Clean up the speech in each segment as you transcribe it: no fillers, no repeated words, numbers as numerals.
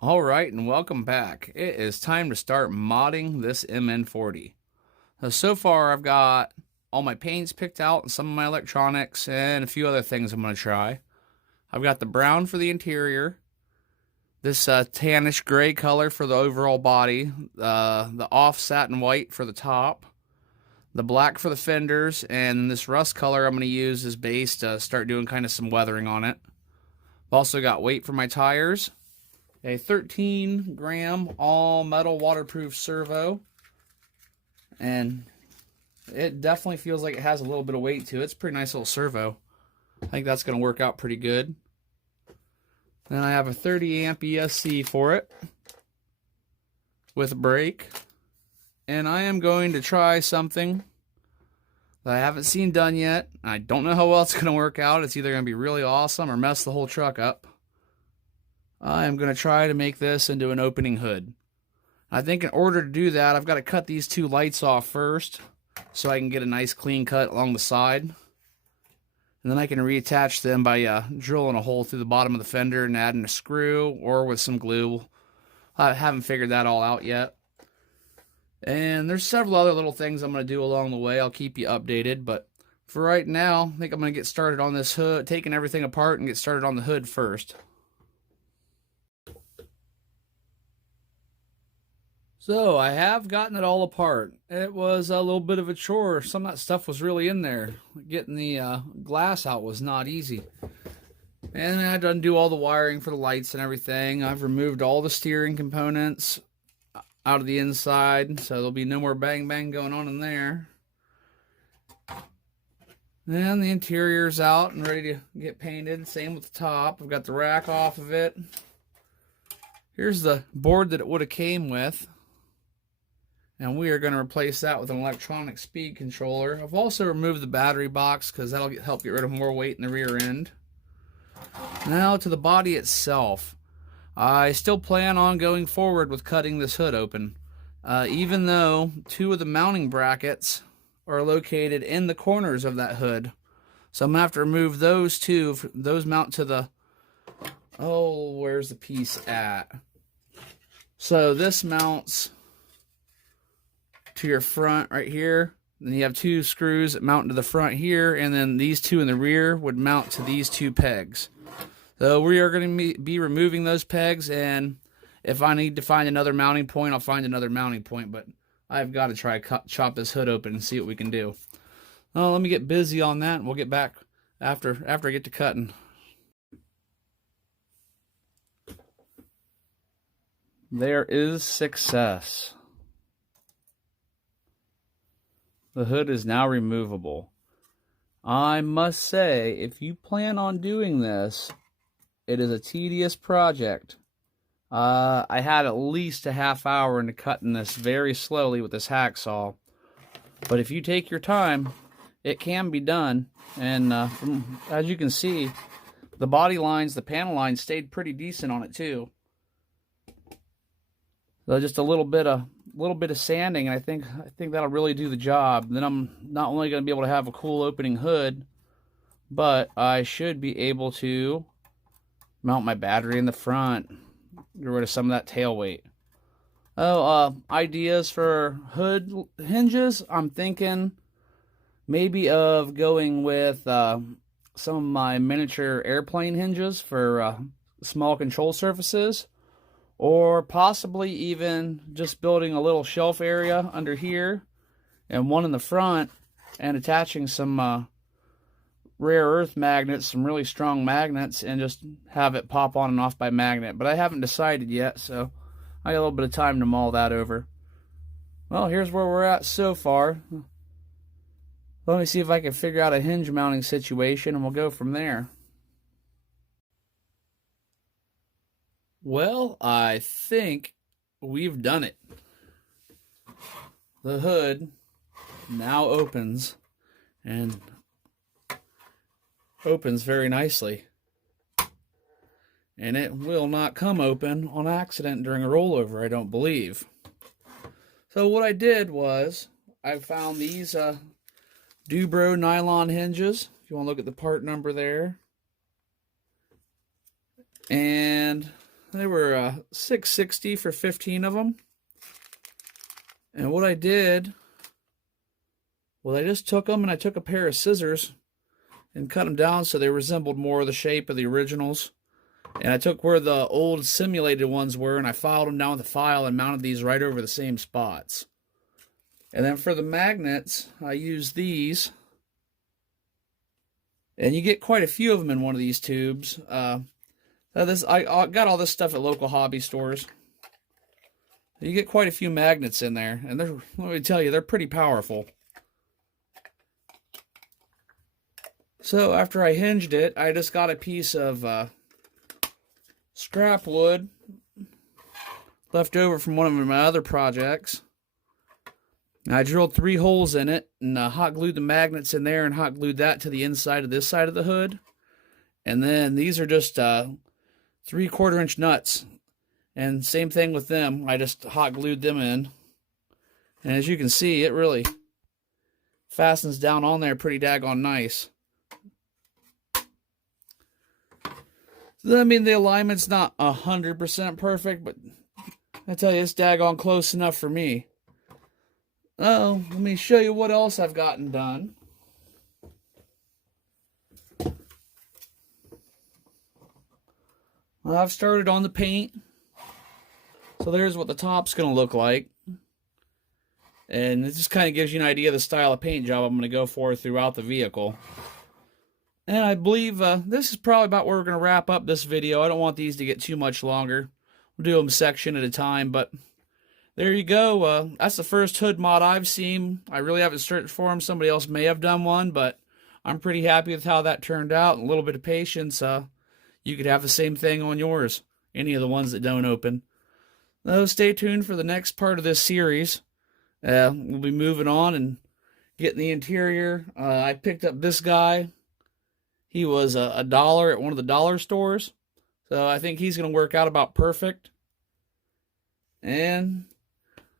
All right, and welcome back. It is time to start modding this MN40. So far, I've got all my paints picked out and some of my electronics and a few other things I'm going to try. I've got the brown for the interior, this tannish gray color for the overall body, the off satin white for the top, the black for the fenders, and this rust color I'm going to use as base to start doing kind of some weathering on it. I've also got weight for my tires, a 13-gram all-metal waterproof servo, and it definitely feels like it has a little bit of weight to it. It's a pretty nice little servo. I think that's going to work out pretty good. Then I have a 30 amp ESC for it with a brake, and I am going to try something that I haven't seen done yet. I don't know how well it's going to work out. It's either going to be really awesome or mess the whole truck up. I am going to try to make this into an opening hood. I think in order to do that, I've got to cut these two lights off first so I can get a nice clean cut along the side. And then I can reattach them by drilling a hole through the bottom of the fender and adding a screw or with some glue. I haven't figured that all out yet. And there's several other little things I'm going to do along the way. I'll keep you updated, but for right now, I think I'm going to get started on this hood, taking everything apart and get started on the hood first. So I have gotten it all apart. It was a little bit of a chore. Some of that stuff was really in there. Getting the glass out was not easy. And I had to undo all the wiring for the lights and everything. I've removed all the steering components out of the inside, so there'll be no more bang bang going on in there. And the interior's out and ready to get painted. Same with the top. I've got the rack off of it. Here's the board that it would have came with. And we are going to replace that with an electronic speed controller. I've also removed the battery box because that'll help get rid of more weight in the rear end. Now to the body itself. I still plan on going forward with cutting this hood open. Even though two of the mounting brackets are located in the corners of that hood. So I'm going to have to remove those two. Those mount to the... Oh, where's the piece at? So this mounts to your front right here. Then you have two screws that mount to the front here, and then these two in the rear would mount to these two pegs. So we are going to be removing those pegs, and if I need to find another mounting point, I'll find another mounting point, but I've got to try chop this hood open and see what we can do. Well, let me get busy on that, and we'll get back after I get to cutting. There is success. The hood is now removable. I must say, if you plan on doing this, it is a tedious project. I had at least a half hour into cutting this very slowly with this hacksaw. But if you take your time, it can be done. And as you can see, the body lines, the panel lines stayed pretty decent on it too. So just a little bit of sanding, and I think that'll really do the job. Then I'm not only going to be able to have a cool opening hood, but I should be able to mount my battery in the front, get rid of some of that tail weight. Oh, ideas for hood hinges. I'm thinking maybe of going with some of my miniature airplane hinges for small control surfaces. Or possibly even just building a little shelf area under here and one in the front and attaching some rare earth magnets, some really strong magnets, and just have it pop on and off by magnet. But I haven't decided yet, so I got a little bit of time to mull that over. Well, here's where we're at so far. Let me see if I can figure out a hinge mounting situation, and we'll go from there. Well, I think we've done it. The hood now opens, and opens very nicely. And it will not come open on accident during a rollover, I don't believe. So what I did was, I found these Dubro nylon hinges. If you want to look at the part number there. And They were $6.60 for 15 of them. And what I did, well, I just took them and I took a pair of scissors and cut them down so they resembled more of the shape of the originals. And I took where the old simulated ones were and I filed them down with a file and mounted these right over the same spots. And then for the magnets, I used these. And you get quite a few of them in one of these tubes. I got all this stuff at local hobby stores. You get quite a few magnets in there, and let me tell you, they're pretty powerful. So after I hinged it, I just got a piece of scrap wood left over from one of my other projects. And I drilled 3 holes in it and hot glued the magnets in there and hot glued that to the inside of this side of the hood. And then these are just 3/4 inch nuts. And same thing with them. I just hot glued them in. And as you can see, it really fastens down on there pretty daggone nice. So, I mean, the alignment's not 100% perfect, but I tell you, it's daggone close enough for me. Oh, let me show you what else I've gotten done. Well, I've started on the paint. So there's what the top's going to look like. And it just kind of gives you an idea of the style of paint job I'm going to go for throughout the vehicle. And I believe this is probably about where we're going to wrap up this video. I don't want these to get too much longer. We'll do them section at a time, but there you go. That's the first hood mod I've seen. I really haven't searched for them. Somebody else may have done one, but I'm pretty happy with how that turned out. A little bit of patience. You could have the same thing on yours. Any of the ones that don't open. So stay tuned for the next part of this series. We'll be moving on and getting the interior. I picked up this guy. He was $1 at one of the dollar stores. So I think he's going to work out about perfect. And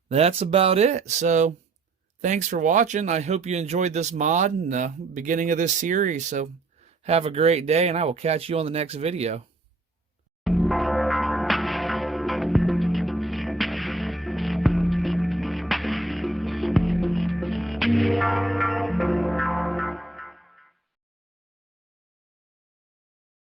that's about it. So thanks for watching. I hope you enjoyed this mod and the beginning of this series. So have a great day, and I will catch you on the next video.